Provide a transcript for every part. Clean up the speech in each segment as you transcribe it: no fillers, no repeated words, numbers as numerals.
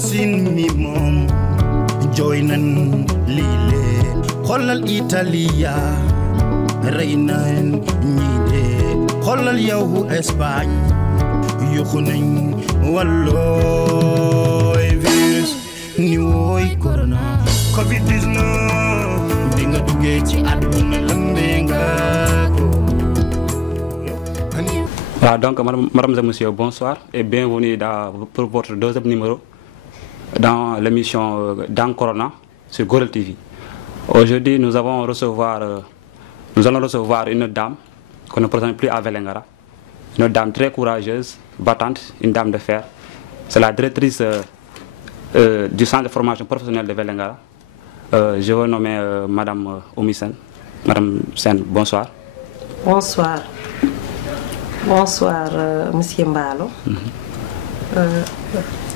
sin mi mom joinan lile xolal Italia reynan ñide xolal yow Espagne yuxu nañ walloy virus ni woy corona covid-19 bi nga duggé ci aduna lambe nga ko. Voilà, donc madame et monsieur, bonsoir et bienvenue pour votre deuxième numéro dans l'émission Dans Corona sur Gorel TV. Aujourd'hui, nous allons recevoir une dame qu'on ne présente plus à Vélingara, une dame très courageuse, battante, une dame de fer. C'est la directrice du centre de formation professionnelle de Vélingara. Je veux nommer madame Oumy Sène. Madame Sène, bonsoir. Bonsoir. Bonsoir, monsieur Mbalo.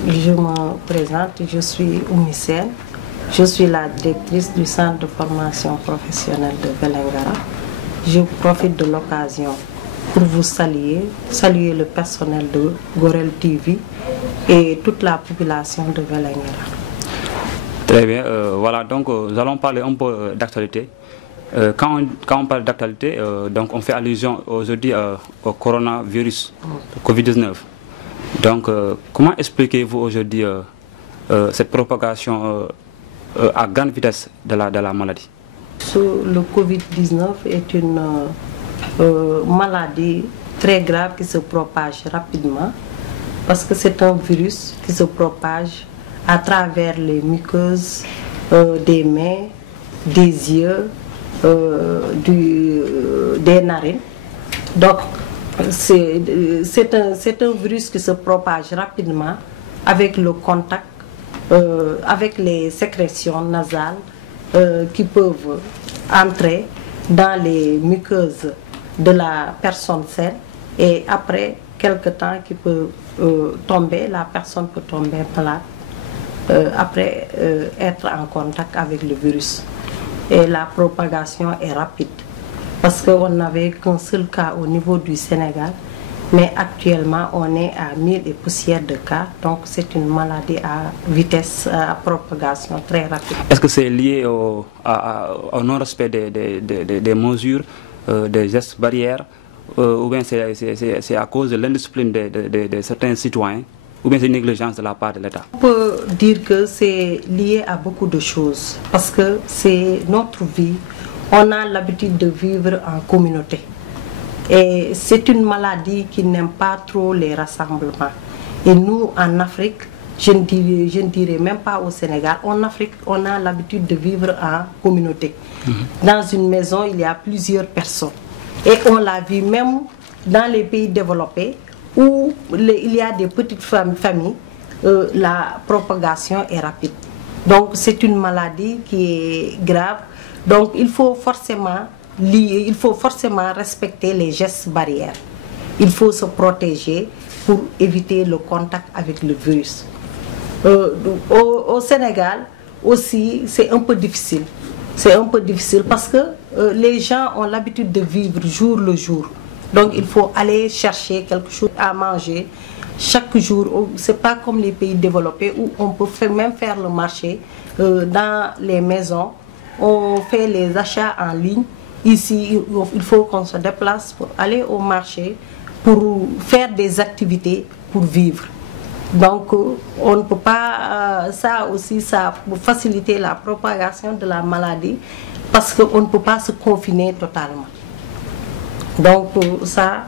Je me présente, je suis Oumy Sène. Je suis la directrice du centre de formation professionnelle de Vélingara. Je profite de l'occasion pour vous saluer le personnel de Gorel TV et toute la population de Vélingara. Très bien, voilà, donc nous allons parler un peu d'actualité. Quand on parle d'actualité, donc on fait allusion aujourd'hui au coronavirus, au Covid-19. Donc, comment expliquez-vous aujourd'hui cette propagation à grande vitesse de la maladie? Le Covid-19 est une maladie très grave qui se propage rapidement parce que c'est un virus qui se propage à travers les muqueuses des mains, des yeux, des narines. Donc c'est un virus qui se propage rapidement avec le contact, avec les sécrétions nasales qui peuvent entrer dans les muqueuses de la personne saine et après quelque temps qui peut tomber, la personne peut tomber malade après être en contact avec le virus. Et la propagation est rapide parce qu'on n'avait qu'un seul cas au niveau du Sénégal, mais actuellement on est à 1000 et poussières de cas, donc c'est une maladie à vitesse, à propagation très rapide. Est-ce que c'est lié au non-respect des mesures, des gestes barrières, ou bien c'est à cause de l'indiscipline de certains citoyens, ou bien c'est une négligence de la part de l'État? On peut dire que c'est lié à beaucoup de choses, parce que c'est notre vie. On a l'habitude de vivre en communauté. Et c'est une maladie qui n'aime pas trop les rassemblements. Et nous, en Afrique, je ne dirais même pas au Sénégal, en Afrique, on a l'habitude de vivre en communauté. Dans une maison, il y a plusieurs personnes. Et on l'a vu même dans les pays développés, où il y a des petites familles, la propagation est rapide. Donc c'est une maladie qui est grave. Donc il faut forcément respecter les gestes barrières. Il faut se protéger pour éviter le contact avec le virus. Au Sénégal aussi, c'est un peu difficile. C'est un peu difficile parce que les gens ont l'habitude de vivre jour le jour. Donc il faut aller chercher quelque chose à manger chaque jour. C'est pas comme les pays développés où on peut même faire le marché dans les maisons. On fait les achats en ligne. Ici, il faut qu'on se déplace pour aller au marché, pour faire des activités pour vivre. Donc on ne peut pas, ça aussi, ça peut faciliter la propagation de la maladie parce qu'on ne peut pas se confiner totalement. Donc ça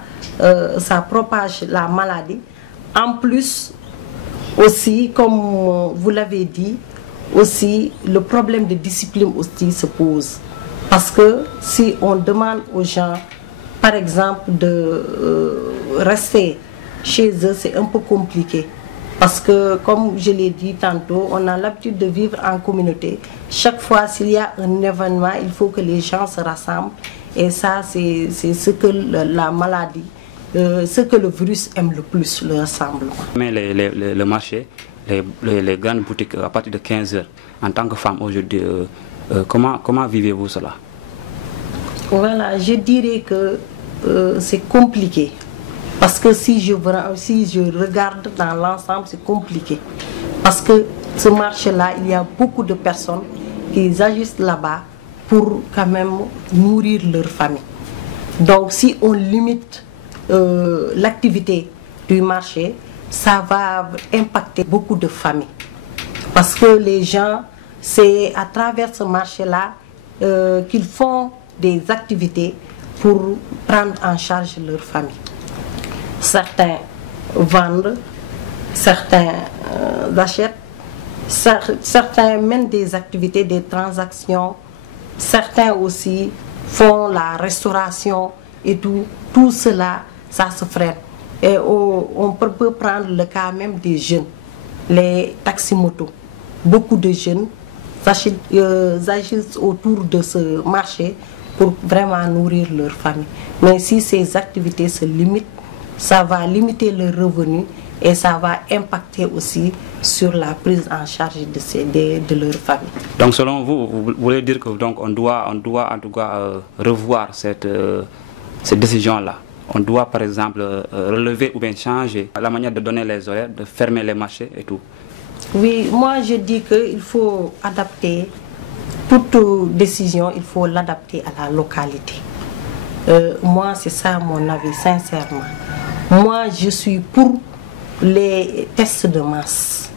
propage la maladie. En plus, aussi, comme vous l'avez dit, aussi le problème de discipline aussi se pose. Parce que si on demande aux gens, par exemple, de rester chez eux, c'est un peu compliqué. Parce que, comme je l'ai dit tantôt, on a l'habitude de vivre en communauté. Chaque fois s'il y a un événement, il faut que les gens se rassemblent. Et ça, c'est ce que la maladie, ce que le virus aime le plus, le rassemblement. Mais le marché, les grandes boutiques à partir de 15 h, en tant que femme aujourd'hui, comment vivez-vous cela? Voilà, je dirais que c'est compliqué. Parce que si je regarde dans l'ensemble, c'est compliqué. Parce que ce marché-là, il y a beaucoup de personnes qui agissent là-bas pour quand même nourrir leur famille. Donc si on limite l'activité du marché, ça va impacter beaucoup de familles. Parce que les gens, c'est à travers ce marché-là qu'ils font des activités pour prendre en charge leur famille. Certains vendent, certains achètent, certains mènent des activités, des transactions, certains aussi font la restauration et tout cela, ça se freine. Et on peut prendre le cas même des jeunes, les taximotos. Beaucoup de jeunes agissent autour de ce marché pour vraiment nourrir leur famille. Mais si ces activités se limitent, ça va limiter leurs revenus et ça va impacter aussi sur la prise en charge de leur famille. Donc selon vous, vous voulez dire que donc on doit en tout cas revoir cette décision-là. On doit par exemple relever ou bien changer la manière de donner les horaires, de fermer les marchés et tout. Oui, moi je dis qu'il faut adapter toute décision, il faut l'adapter à la localité. Moi c'est ça mon avis, sincèrement. Moi je suis pour les tests de masse.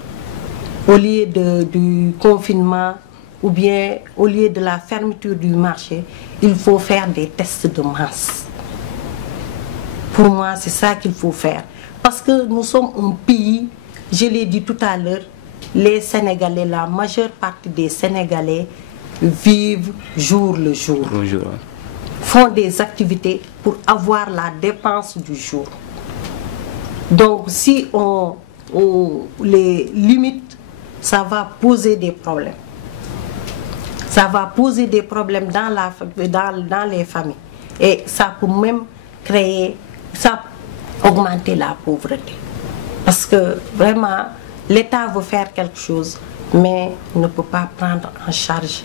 Au lieu du confinement ou bien au lieu de la fermeture du marché, il faut faire des tests de masse. Pour moi, c'est ça qu'il faut faire. Parce que nous sommes un pays, je l'ai dit tout à l'heure, les Sénégalais, la majeure partie des Sénégalais vivent jour le jour. Font des activités pour avoir la dépense du jour. Donc si on les limite, ça va poser des problèmes. Ça va poser des problèmes dans les familles. Et ça peut même augmenter la pauvreté. Parce que vraiment, l'État veut faire quelque chose, mais ne peut pas prendre en charge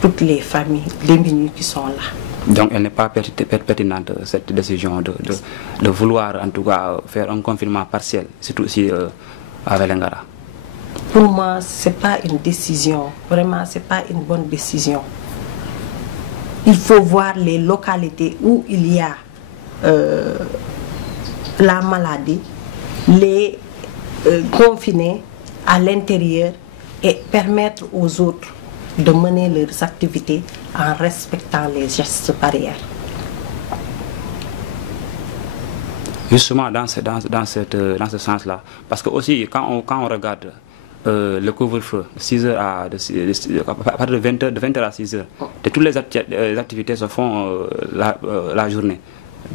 toutes les familles, les démunies qui sont là. Donc elle n'est pas pertinente cette décision de vouloir en tout cas faire un confinement partiel, surtout ici à Vélingara. Pour moi, ce n'est pas une décision, vraiment ce n'est pas une bonne décision. Il faut voir les localités où il y a la maladie, les confiner à l'intérieur et permettre aux autres de mener leurs activités en respectant les gestes barrières. Justement dans ce sens-là, parce que aussi quand on regarde le couvre-feu, 6h à partir de 20h à 6h, toutes les activités se font la journée.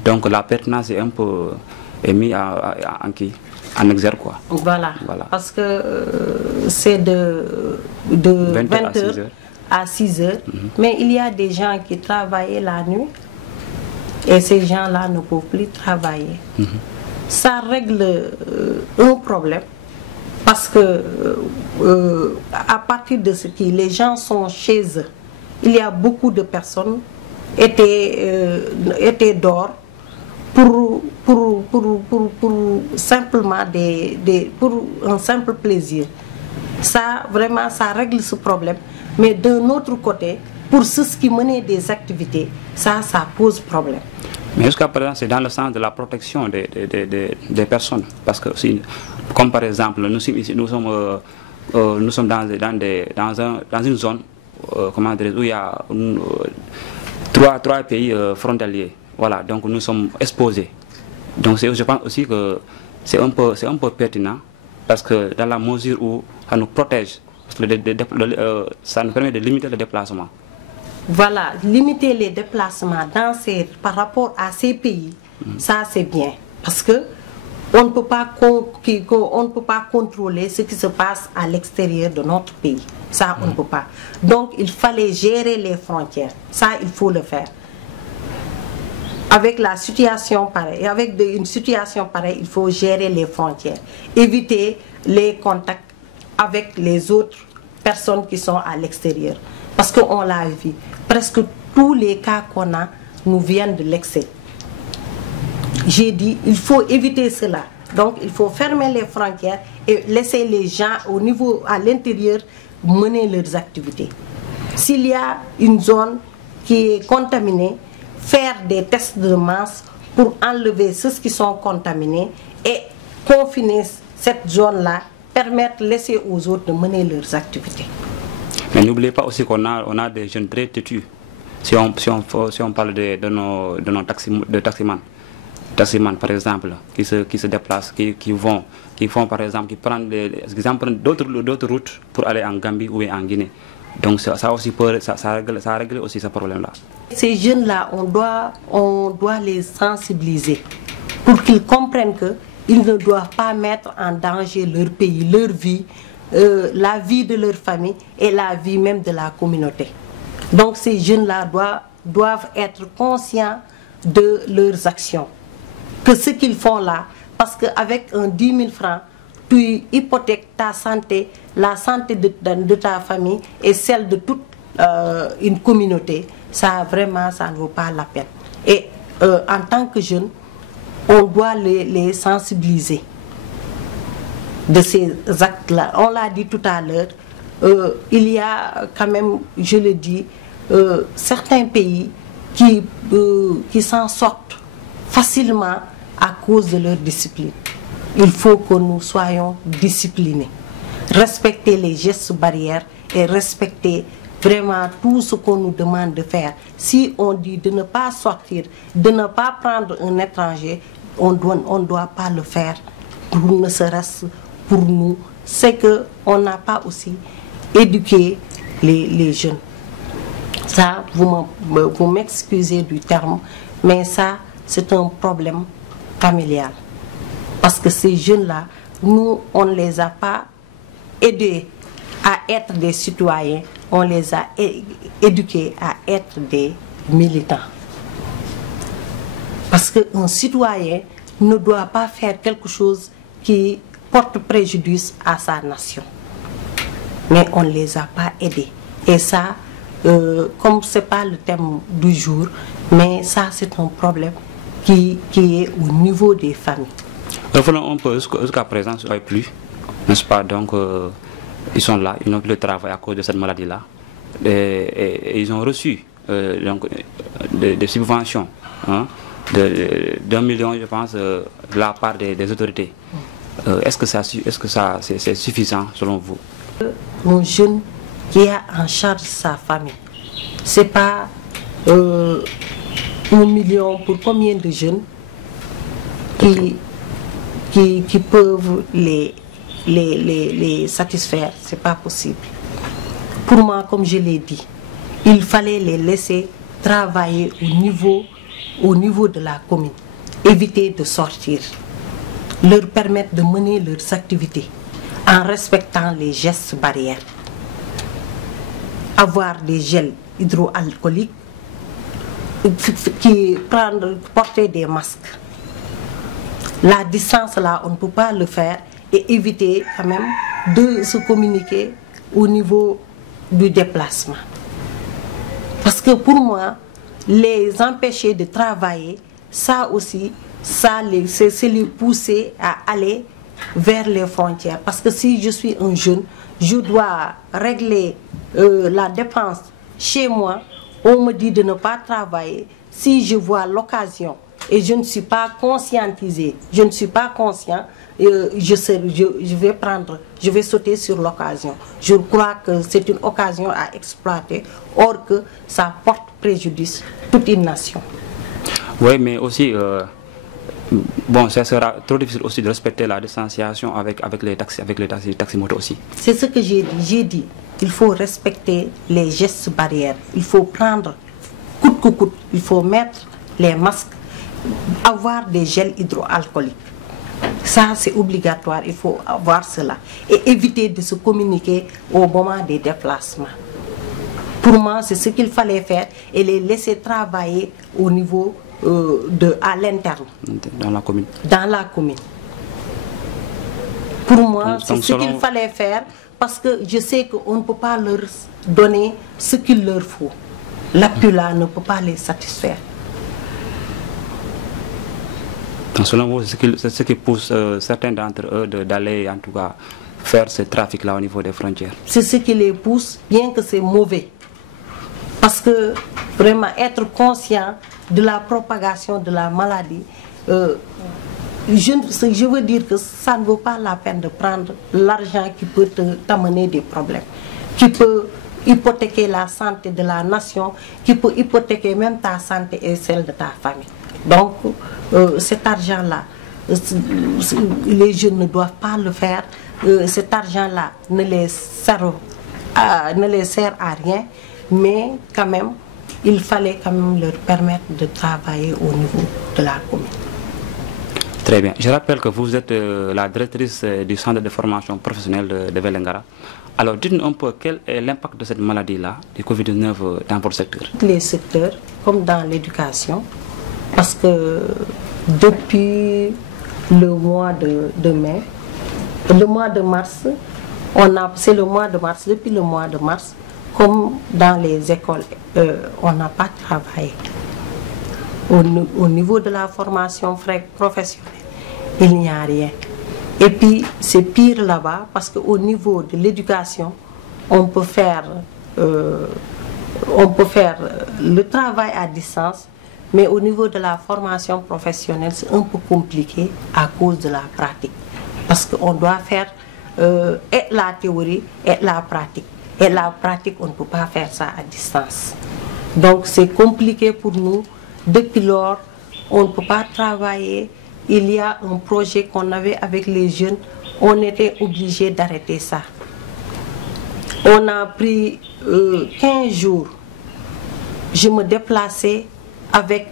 Donc la pertinence est un peu mise en exergue, quoi. Voilà. Parce que c'est de 20h à 6h, mais il y a des gens qui travaillent la nuit et ces gens-là ne peuvent plus travailler. Ça règle un problème parce que à partir de ce qui les gens sont chez eux, il y a beaucoup de personnes étaient dehors pour simplement pour un simple plaisir. Ça vraiment ça règle ce problème, mais d'un autre côté, pour ceux qui menaient des activités, ça pose problème. Mais jusqu'à présent, c'est dans le sens de la protection des personnes. Parce que, comme par exemple, nous sommes dans une zone où il y a trois pays frontaliers. Voilà, donc nous sommes exposés. Donc je pense aussi que c'est un peu pertinent, parce que dans la mesure où ça nous protège, parce que ça nous permet de limiter le déplacement. Voilà, limiter les déplacements par rapport à ces pays, ça c'est bien. Parce que on ne peut pas contrôler ce qui se passe à l'extérieur de notre pays. Ça, on ne peut pas. Donc, il fallait gérer les frontières. Ça, il faut le faire. Avec la situation pareille, une situation pareille, il faut gérer les frontières. Éviter les contacts avec les autres personnes qui sont à l'extérieur. Parce qu'on l'a vu, presque tous les cas qu'on a nous viennent de l'excès. J'ai dit, il faut éviter cela. Donc il faut fermer les frontières et laisser les gens au niveau, à l'intérieur, mener leurs activités. S'il y a une zone qui est contaminée, faire des tests de masse pour enlever ceux qui sont contaminés et confiner cette zone-là, permettre, laisser aux autres de mener leurs activités. Mais n'oubliez pas aussi qu'on a des jeunes très têtus. Si on parle de nos taximans par exemple, qui se déplacent, qui font par exemple, qui prennent d'autres routes pour aller en Gambie ou en Guinée. Donc ça aussi ça règle aussi ce problème-là. Ces jeunes-là, on doit les sensibiliser pour qu'ils comprennent qu'ils ne doivent pas mettre en danger leur pays, leur vie, la vie de leur famille et la vie même de la communauté. Donc ces jeunes-là doivent être conscients de leurs actions. Que ce qu'ils font là, parce qu'avec un 10 000 francs, tu hypothèques ta santé, la santé de ta famille et celle de toute une communauté. Ça vraiment, ça ne vaut pas la peine. Et en tant que jeunes, on doit les sensibiliser de ces actes-là. On l'a dit tout à l'heure, il y a quand même, je le dis, certains pays qui s'en sortent facilement à cause de leur discipline. Il faut que nous soyons disciplinés, respecter les gestes barrières et respecter vraiment tout ce qu'on nous demande de faire. Si on dit de ne pas sortir, de ne pas prendre un étranger, on ne doit pas le faire, ne serait-ce pour nous. C'est qu'on n'a pas aussi éduqué les jeunes. Ça, vous m'excusez du terme, mais ça, c'est un problème familial. Parce que ces jeunes-là, nous, on ne les a pas aidés à être des citoyens, on les a éduqués à être des militants. Parce qu'un citoyen ne doit pas faire quelque chose qui porte préjudice à sa nation. Mais on ne les a pas aidés. Et ça, comme ce n'est pas le thème du jour, mais ça c'est un problème qui est au niveau des familles. Revenons un peu jusqu'à présent, ça ne va plus, n'est-ce pas? Donc, ils sont là, ils n'ont plus de travail à cause de cette maladie-là. Et ils ont reçu des subventions d'1 million, je pense, de la part des autorités. Est-ce que ça c'est suffisant selon vous? Un jeune qui a en charge sa famille, c'est pas 1 million pour combien de jeunes qui peuvent les satisfaire, c'est pas possible. Pour moi, comme je l'ai dit, il fallait les laisser travailler au niveau de la commune, éviter de sortir, leur permettre de mener leurs activités en respectant les gestes barrières, avoir des gels hydroalcooliques, porter des masques. La distance là, on ne peut pas le faire et éviter quand même de se communiquer au niveau du déplacement. Parce que pour moi, les empêcher de travailler, ça aussi, c'est les pousser à aller vers les frontières. Parce que si je suis un jeune, je dois régler la dépense chez moi, on me dit de ne pas travailler. Si je vois l'occasion et je ne suis pas conscientisé, je ne suis pas conscient, je vais sauter sur l'occasion. Je crois que c'est une occasion à exploiter, or que ça porte préjudice à toute une nation. Oui, mais aussi, bon, ça sera trop difficile aussi de respecter la distanciation avec les taximotos aussi. C'est ce que j'ai dit. J'ai dit, il faut respecter les gestes barrières. Il faut prendre coûte que coûte. Il faut mettre les masques, avoir des gels hydroalcooliques. Ça, c'est obligatoire, il faut avoir cela. Et éviter de se communiquer au moment des déplacements. Pour moi, c'est ce qu'il fallait faire et les laisser travailler au niveau à l'interne. Dans la commune. Dans la commune. Pour moi, c'est ce qu'il fallait faire parce que je sais qu'on ne peut pas leur donner ce qu'il leur faut. L'appui là ne peut pas les satisfaire. Selon vous, c'est ce qui pousse certains d'entre eux d'aller en tout cas faire ce trafic-là au niveau des frontières? C'est ce qui les pousse, bien que c'est mauvais. Parce que vraiment être conscient de la propagation de la maladie, je veux dire que ça ne vaut pas la peine de prendre l'argent qui peut t'amener des problèmes, qui peut hypothéquer la santé de la nation, qui peut hypothéquer même ta santé et celle de ta famille. Donc cet argent-là, les jeunes ne doivent pas le faire. Cet argent-là ne les sert à rien, mais quand même, il fallait quand même leur permettre de travailler au niveau de la commune. Très bien. Je rappelle que vous êtes la directrice du centre de formation professionnelle de Vélingara. Alors, dites-nous un peu quel est l'impact de cette maladie-là, du Covid-19, dans votre secteur? Les secteurs, comme dans l'éducation, parce que depuis le mois de mai, le mois de mars, c'est le mois de mars, depuis le mois de mars, comme dans les écoles, on n'a pas travaillé. Au niveau de la formation professionnelle, il n'y a rien. Et puis, c'est pire là-bas, parce qu'au niveau de l'éducation, on peut faire le travail à distance, mais au niveau de la formation professionnelle, c'est un peu compliqué à cause de la pratique. Parce qu'on doit faire et la théorie et la pratique. Et la pratique, on ne peut pas faire ça à distance. Donc c'est compliqué pour nous. Depuis lors, on ne peut pas travailler. Il y a un projet qu'on avait avec les jeunes. On était obligé d'arrêter ça. On a pris 15 jours. Je me déplaçais avec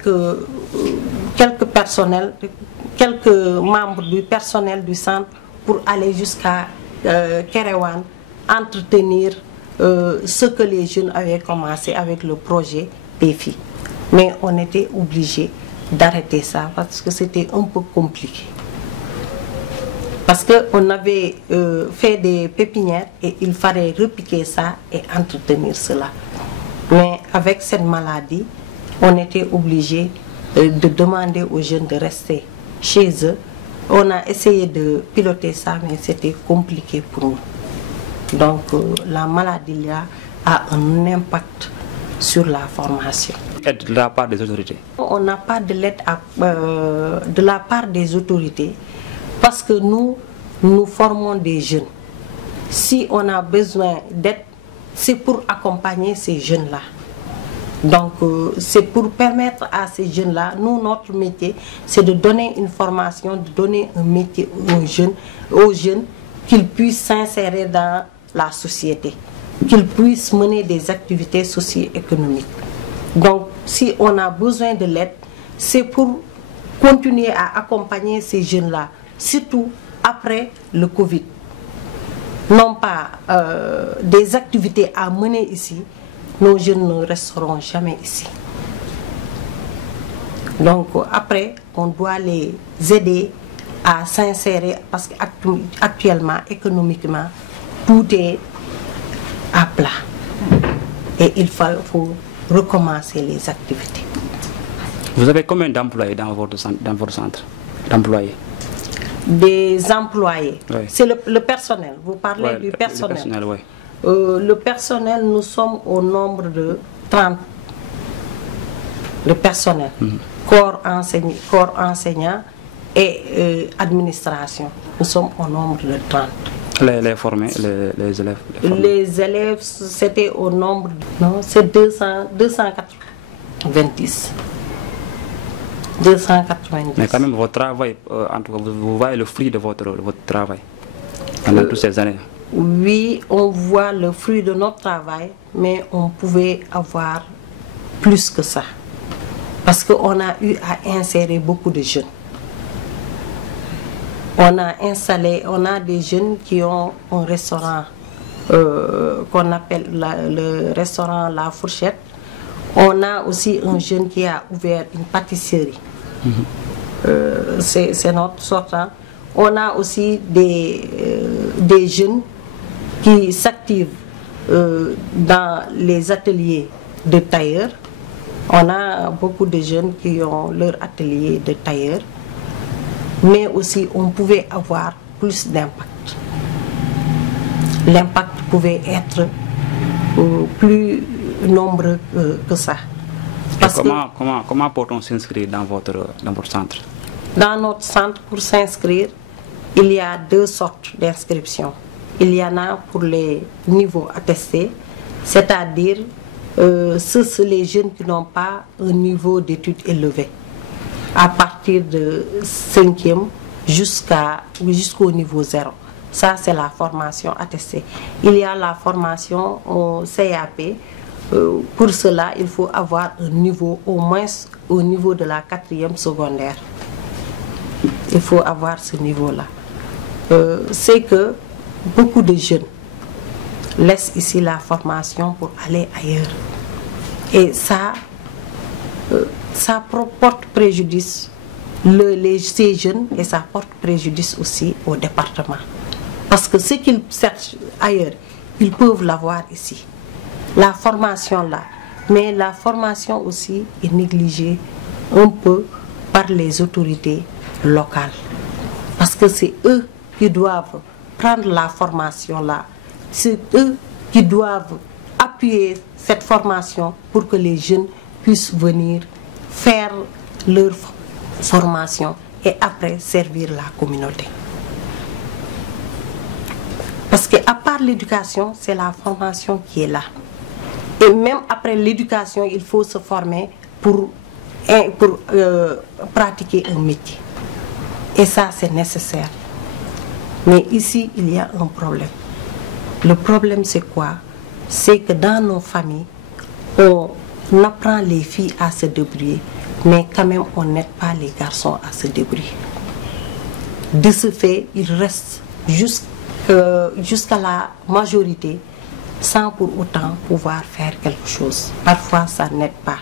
quelques membres du personnel du centre pour aller jusqu'à Kerewan, entretenir ce que les jeunes avaient commencé avec le projet PEFI. Mais on était obligé d'arrêter ça parce que c'était un peu compliqué. Parce qu'on avait fait des pépinières et il fallait repiquer ça et entretenir cela. Mais avec cette maladie, on était obligé de demander aux jeunes de rester chez eux. On a essayé de piloter ça, mais c'était compliqué pour nous. Donc la maladie là a un impact sur la formation. Aide de la part des autorités? On n'a pas de l'aide de la part des autorités parce que nous formons des jeunes. Si on a besoin d'aide, c'est pour accompagner ces jeunes-là. Donc c'est pour permettre à ces jeunes-là, nous notre métier, c'est de donner une formation, de donner un métier aux jeunes qu'ils puissent s'insérer dans la société, qu'ils puissent mener des activités socio-économiques. Donc si on a besoin de l'aide, c'est pour continuer à accompagner ces jeunes-là, surtout après le Covid. Non pas des activités à mener ici, nos jeunes ne resteront jamais ici. Donc après, on doit les aider à s'insérer parce qu'actuellement, économiquement, tout est à plat. Et il faut recommencer les activités. Vous avez combien d'employés dans votre centre d'employés? Des employés. Oui. C'est le personnel. Vous parlez du personnel. Le personnel, oui. Le personnel, nous sommes au nombre de 30. Le personnel. Corps enseignant et administration. Nous sommes au nombre de 30. Les formés, les élèves? Les élèves, c'était au nombre... Non, c'est 290. 290. Mais quand même, votre travail, en tout cas, vous voyez le fruit de votre travail pendant toutes ces années? Oui, on voit le fruit de notre travail, mais on pouvait avoir plus que ça. Parce qu'on a eu à insérer beaucoup de jeunes. On a des jeunes qui ont un restaurant qu'on appelle le restaurant La Fourchette. On a aussi un jeune qui a ouvert une pâtisserie. C'est notre sortant. On a aussi des jeunes qui s'activent dans les ateliers de tailleurs. On a beaucoup de jeunes qui ont leur atelier de tailleur. mais aussi on pouvait avoir plus d'impact. L'impact pouvait être plus nombreux que ça. Parce comment peut-on s'inscrire dans votre centre? Dans notre centre, pour s'inscrire, il y a deux sortes d'inscriptions. Il y en a pour les niveaux attestés, c'est-à-dire les jeunes qui n'ont pas un niveau d'études élevé, à partir de 5e jusqu'au niveau 0. Ça, c'est la formation attestée. Il y a la formation au CAP. Pour cela, il faut avoir un niveau, au moins au niveau de la 4e secondaire. Il faut avoir ce niveau-là. C'est que beaucoup de jeunes laissent ici la formation pour aller ailleurs. Et ça porte préjudice ces jeunes, et ça porte préjudice aussi au département. Parce que ce qu'ils cherchent ailleurs, ils peuvent l'avoir ici. La formation là, mais la formation aussi est négligée un peu par les autorités locales. Parce que c'est eux qui doivent prendre la formation là. C'est eux qui doivent appuyer cette formation pour que les jeunes puissent venir faire leur formation et après servir la communauté. Parce qu'à part l'éducation, c'est la formation qui est là. Et même après l'éducation, il faut se former pour pratiquer un métier. Et ça, c'est nécessaire. Mais ici, il y a un problème. Le problème, c'est quoi? C'est que dans nos familles, on apprend les filles à se débrouiller, mais quand même, on n'aide pas les garçons à se débrouiller. De ce fait, ils restent jusqu'à la majorité sans pour autant pouvoir faire quelque chose. Parfois, ça n'aide pas.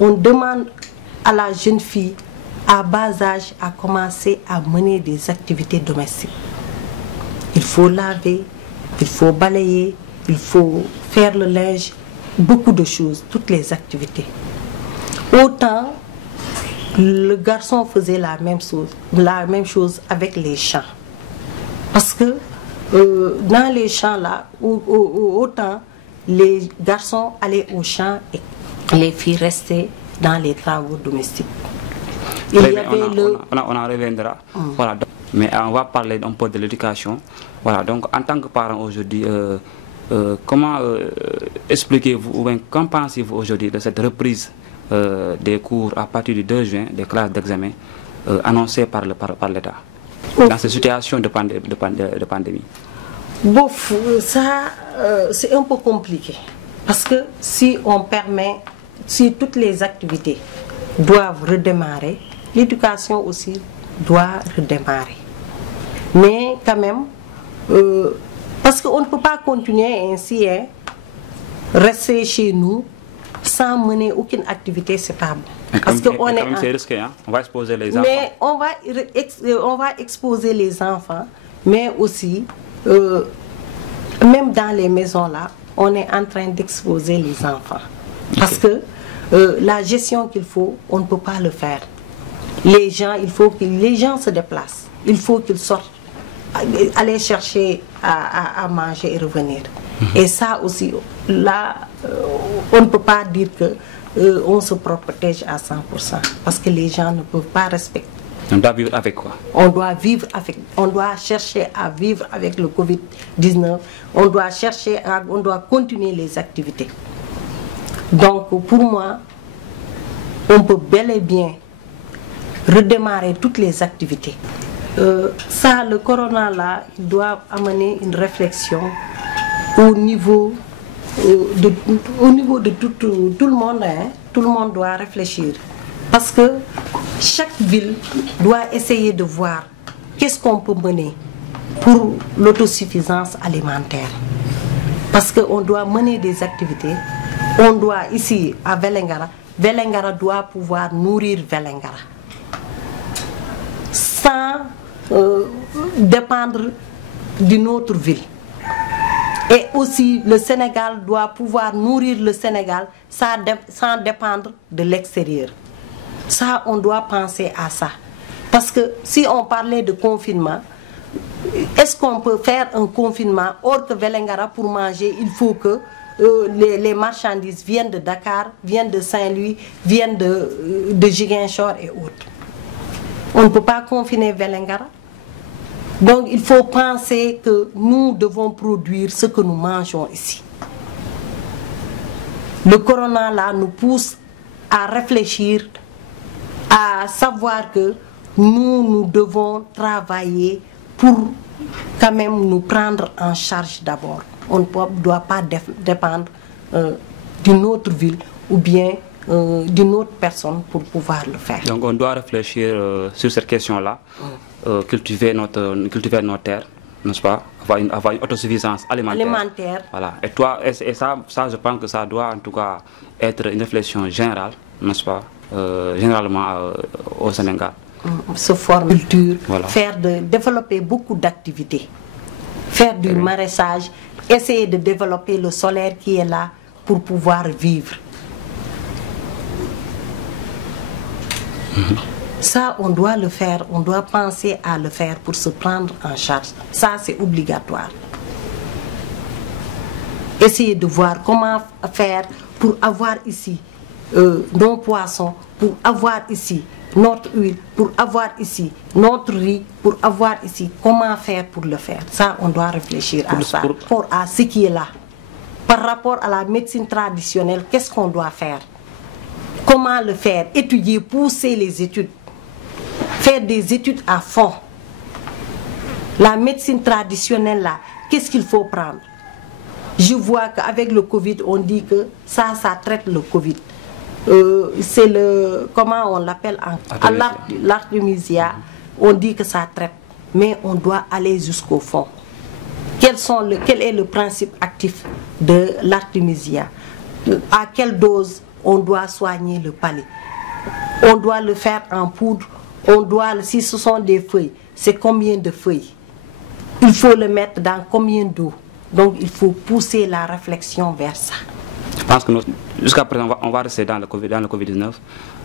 On demande à la jeune fille, à bas âge, à commencer à mener des activités domestiques. Il faut laver, il faut balayer, il faut faire le linge, beaucoup de choses, toutes les activités. Autant, le garçon faisait la même chose avec les champs. Parce que dans les champs là, autant les garçons allaient au champ et les filles restaient dans les travaux domestiques. On en reviendra. Voilà. Mais on va parler un peu de l'éducation. Voilà. Donc en tant que parent aujourd'hui, comment expliquez-vous ou qu'en pensez-vous aujourd'hui de cette reprise des cours à partir du 2 juin, des classes d'examen annoncées par l'État dans cette situation de pandémie? Bon, ça, c'est un peu compliqué. Parce que si toutes les activités doivent redémarrer, l'éducation aussi doit redémarrer. Mais quand même, parce qu'on ne peut pas continuer ainsi, hein, rester chez nous sans mener aucune activité stable. Parce que c'est risqué, hein? On va exposer les enfants. Mais on va exposer les enfants, mais aussi, même dans les maisons là, on est en train d'exposer les enfants. Parce que la gestion qu'il faut, on ne peut pas le faire. Les gens, il faut que les gens se déplacent. Il faut qu'ils sortent, aller chercher à manger et revenir. Et ça aussi, là, on ne peut pas dire que on se protège à 100%. Parce que les gens ne peuvent pas respecter. On doit vivre avec quoi? On doit chercher à vivre avec le Covid-19. On doit continuer les activités. Donc pour moi, on peut bel et bien redémarrer toutes les activités. Le corona là, il doit amener une réflexion au niveau de tout le monde. Hein. Tout le monde doit réfléchir. Parce que chaque ville doit essayer de voir qu'est-ce qu'on peut mener pour l'autosuffisance alimentaire. Parce qu'on doit mener des activités. On doit, ici, à Vélingara doit pouvoir nourrir Vélingara. Sans dépendre d'une autre ville. Et aussi, le Sénégal doit pouvoir nourrir le Sénégal sans dépendre de l'extérieur. Ça, on doit penser à ça. Parce que si on parlait de confinement, est-ce qu'on peut faire un confinement hors que Vélingara pour manger, il faut que les marchandises viennent de Dakar, viennent de Saint-Louis, viennent de Ziguinchor et autres. On ne peut pas confiner Vélingara. Donc il faut penser que nous devons produire ce que nous mangeons ici. Le corona là nous pousse à réfléchir, à savoir que nous devons travailler pour quand même nous prendre en charge d'abord. On ne doit pas dépendre d'une autre ville ou bien d'une autre personne pour pouvoir le faire. Donc on doit réfléchir sur cette question-là, cultiver nos terres, n'est-ce pas, avoir une autosuffisance alimentaire. Voilà. Et toi, et ça, je pense que ça doit en tout cas être une réflexion générale, n'est-ce pas, généralement au Sénégal. Se former, culture, voilà. Développer beaucoup d'activités, faire du maraîchage, essayer de développer le solaire qui est là pour pouvoir vivre. Ça, on doit le faire, on doit penser à le faire pour se prendre en charge. Ça, c'est obligatoire. Essayer de voir comment faire pour avoir ici nos poissons, pour avoir ici notre huile, pour avoir ici notre riz, pour avoir ici comment faire pour le faire. Ça, on doit réfléchir à ça, par rapport à ce qui est là. Par rapport à la médecine traditionnelle, qu'est-ce qu'on doit faire? Comment le faire? Étudier, pousser les études. Faire des études à fond. La médecine traditionnelle là, qu'est-ce qu'il faut prendre? Je vois qu'avec le Covid, on dit que ça traite le Covid. C'est le, comment on l'appelle, l'artémisia. On dit que ça traite, mais on doit aller jusqu'au fond. Quel est le principe actif de l'artémisia? À quelle dose on doit soigner le palais? On doit le faire en poudre. On doit, si ce sont des feuilles, c'est combien de feuilles? Il faut le mettre dans combien d'eau? Donc il faut pousser la réflexion vers ça. Je pense que jusqu'à présent, on va rester dans le Covid-19,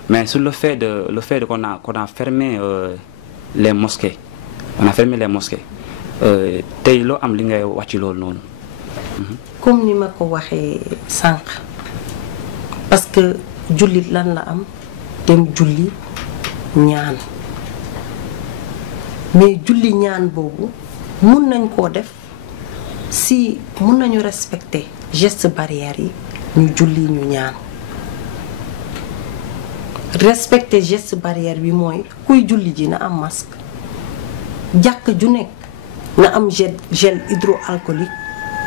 mais sur le fait qu'on a fermé les mosquées, tey loo am li ngay wax ci loolu noonu. Comme ni ma ko waxee sànq, parce que jullit lan la am dem julli ñaan, mais julli ñaan boobu mun nañ koo def si mun nañu respecter gestes barrières yi. Ñu julli ñu ñaan. Respecter geste barrière bi mooy kuy julli ji na am masque. Jàkk ju nekk na am gel hydroalcoolique.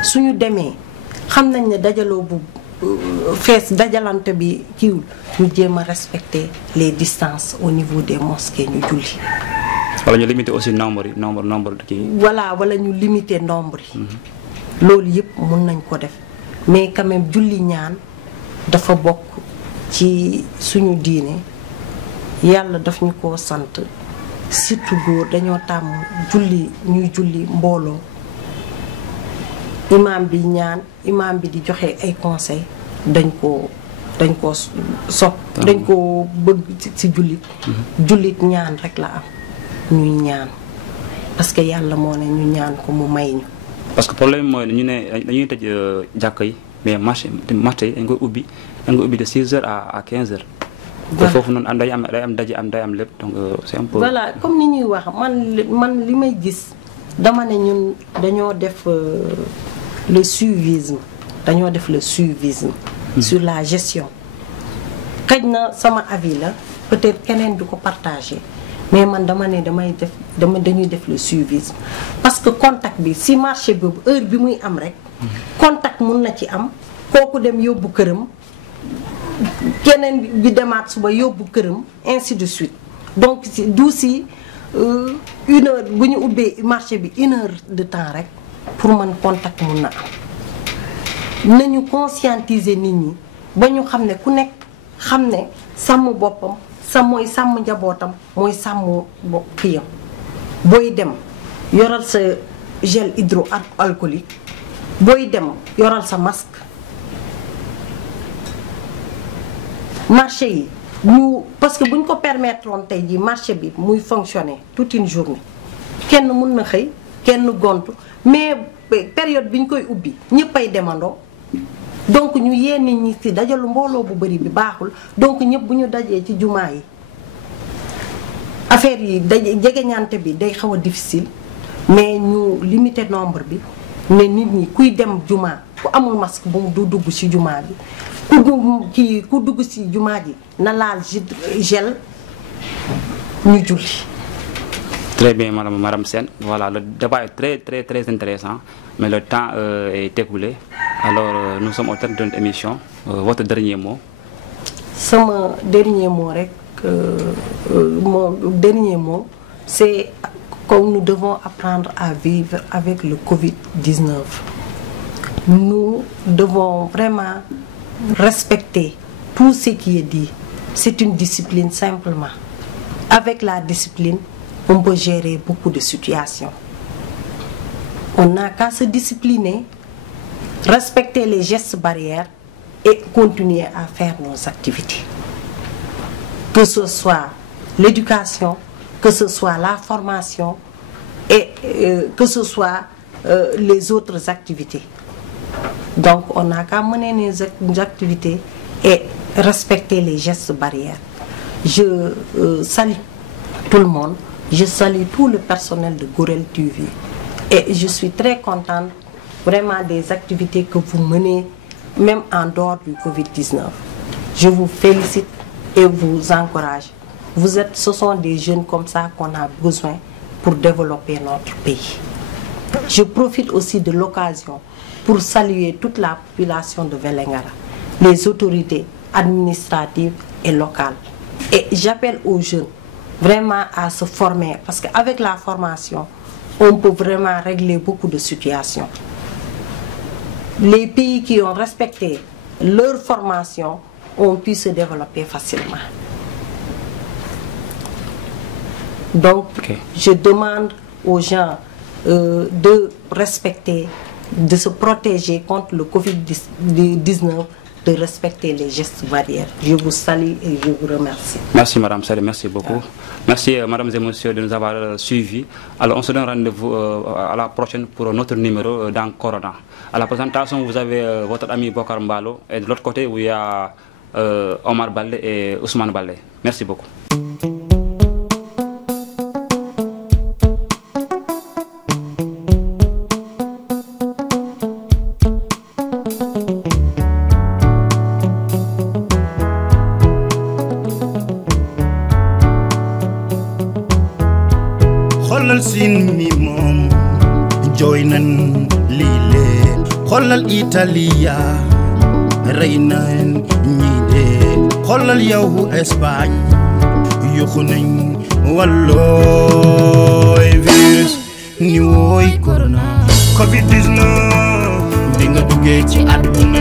Suñu demee xam nañ ne dajaloo bu fees dajalante bi kiiwul ñu jéem a respecter les distances au niveau des mosquées ñu julli. Wala ñu limiter aussi nombre kii. Voilà, wala ñu limiter nombre yi. Loolu yëpp mën nañ ko def. Mais quand même julli ñaan dafa bokk ci suñu diine yàlla daf ñu ko sant surtout góor dañoo tàmm ñuy julli mbooloo imam bi ñaan imam bi di joxe ay conseils dañ ko sopp dañ ko bëgg ci jullit ñaan rek la am ñuy ñaan parce que yàlla moo ne ñu ñaan ko mu may ñu. Parce que le problème mooy ñu ne dañuy tëj jàkka yi mais marché yi dañ koy ubbi de 6h à 15h. te foofu noonu day am daje day am lépp donc c'est un peu. Voilà, comme ni ñuy wax man li may gis dama ne ñun dañoo def le suivisme sur la gestion. Xëj na sama avis la peut-être keneen du ko partager. Mais man dama ne dañuy def le suivisme parce que contact bi si marché boobu heure bi muy am rek contact mun na ci am kooku dem yóbbu këram keneen bi demaat suba yóbbu këram ainsi de suite. Donc du si une heure bu ñu ubbee marché bi 1 heure de temps rek pour man contact mun na am. Nañu conscientiser nit ñi ba ñu xam ne ku nekk xam ne sàmm boppam mooy sàmm njabootam mooy sàmm kiyam. Booy dem yoral sa gel hydroalcoolique, booy dem yoral sa masque. Marché yi parce que buñ ko permettre woon tey ji marché bi muy fonctionner toute une journée kenn mun na xëy kenn gontu mais période biñ koy ubbi ñëppay demandoo donc ñu yee nit ñi ci dajalu mbooloo bu bëri bi baaxul donc ñëpp bu ñu dajee ci jumaa yi affaire yi jegeñante bi day xaw a difficile mais ñu limiter nombre bi ne nit ñi kuy dem jumaa ku amul masque bu du dugg ci jumaa bi ku dugg ci jumaa ji na laal gel ñu julli. Très bien, Madame Sen. Voilà, le débat est très intéressant, mais le temps est écoulé. Alors, nous sommes au terme de notre émission. Votre dernier mot? Mon dernier mot, c'est que nous devons apprendre à vivre avec le Covid-19. Nous devons vraiment respecter tout ce qui est dit. C'est une discipline simplement. Avec la discipline, on peut gérer beaucoup de situations. On n'a qu'à se discipliner, respecter les gestes barrières et continuer à faire nos activités. Que ce soit l'éducation, que ce soit la formation et que ce soit les autres activités. Donc on n'a qu'à mener nos activités et respecter les gestes barrières. Je salue tout le monde. Je salue tout le personnel de Gorel TV et je suis très contente vraiment des activités que vous menez même en dehors du Covid-19. Je vous félicite et vous encourage. Ce sont des jeunes comme ça qu'on a besoin pour développer notre pays. Je profite aussi de l'occasion pour saluer toute la population de Vélingara, les autorités administratives et locales. Et j'appelle aux jeunes vraiment à se former parce qu'avec la formation, on peut vraiment régler beaucoup de situations. Les pays qui ont respecté leur formation ont pu se développer facilement. Donc, je demande aux gens de respecter, de se protéger contre le Covid-19, de respecter les gestes barrières. Je vous salue et je vous remercie. Merci Madame Salé, merci beaucoup. Merci Mesdames et Messieurs de nous avoir suivis. Alors on se donne rendez-vous à la prochaine pour un autre numéro dans Corona. À la présentation, vous avez votre ami Bokar Mbalo et de l'autre côté, où il y a Omar Balde et Ousmane Balde. Merci beaucoup. Xoolal Siin mi moom jooy nan lii lee xoolal Italia rey nañ ñi dee xoolal yow Espagne yuxu nañ wallooy virus ni wooy corona Covid-19 bi nga duggee ci àdduna